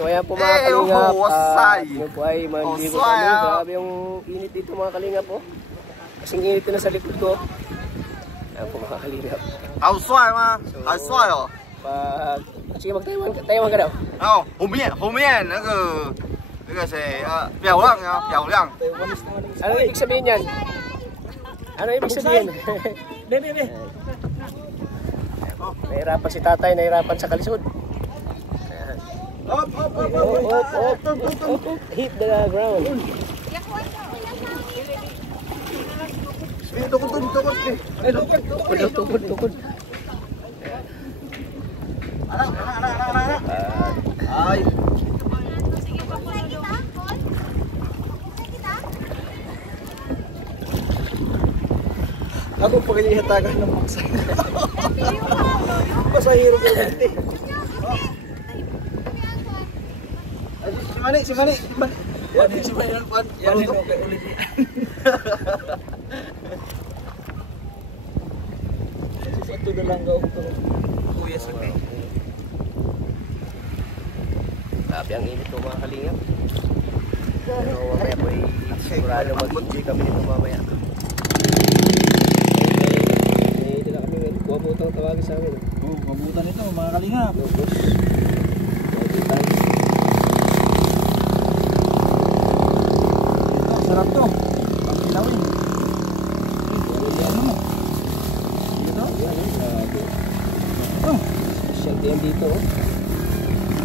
So ayan po mga kalingap, yun po ay manligo kami. Grabe yung init dito mga kalingap po. Kasing init na sa likod ko. Ayan po mga kalingap. Hao suai ma? Hao suai oh. Sige mag-Taiwan ka daw. Oh, 后面那个谁表亮啊，表亮。 Ano ibig sabihin yan? Ano ibig sabihin? Bebe. Nahirapan si tatay, nahirapan sa kalisod. Up. Hit the ground. Tukod. Ay. Ako pagkilihatagan ng maksa. Pasahiro ko ganti. Si Mani. Yan okay ulit. Ito na lang gawin ko. Kuya sa kay. Grabe ang init ko mga kalingap. Pero mamaya po ay sigurado mag-enjoy kami nito mamaya. May dila kami ngayon. Kuwabutang tawagin sa amin. Oh, mabutan ito mga kalingap. Logos. Ito, sarap to. Pag kilawin. Ano mo? Ito? Ito. Special yan dito.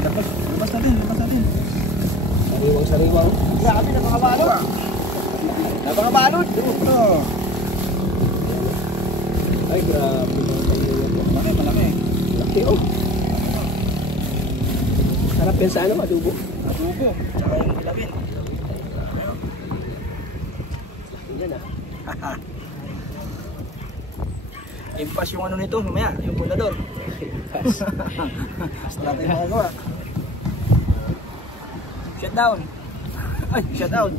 Labas natin. Sariwang. Grabe na mga balot. Napangabalot. Ito. Ay grabe. Malaki. Laki oh. Sarap yan sa ano, adobo. Adobo. Tsaka yung kilawin. Yan ah. Impas yung ano nito, mamaya, yung pundador. Basta natin magagawa. Shutdown. Ay, shutdown.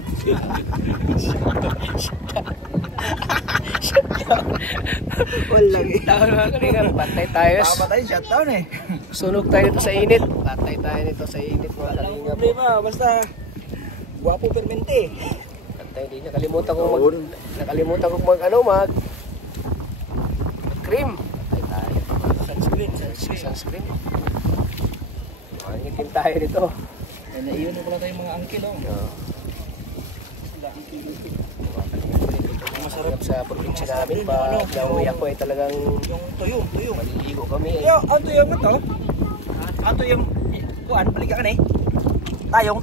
Walang Shutdown mga kalingap. Patay tayo. papatay, shutdown eh. Sunog tayo nito sa init. Patay tayo nito sa init mga kalingap. Problema, basta guwapo permente. Patay, hindi nakalimutan kong mag cream. Patay tayo. Sunscreen. Mangitim tayo nito. Ay, naiyon ko lang tayong mga angkin oh. Sila angkin dito. Masarap sa probinsya namin. Pag nauwi ako ay talagang Yung tuyo. maliligo kami. Yo, ato yung ito. Ato yung kuan, balik ka kan eh. Tayong.